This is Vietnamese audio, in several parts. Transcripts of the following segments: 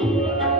Música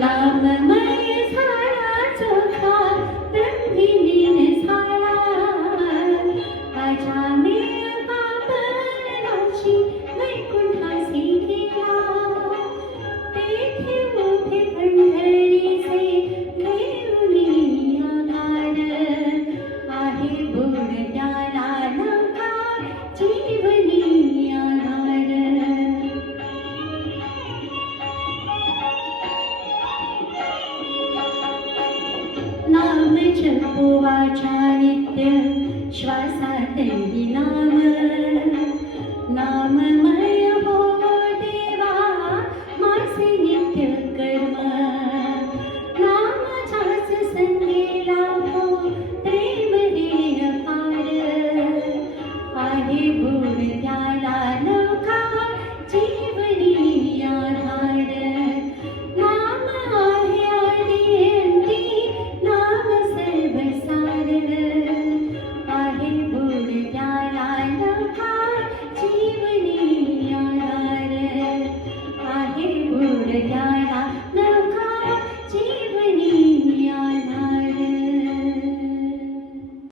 लाममय सारा चोखा ब्रह्मिणीने सारा अजा च नित्य श्वासा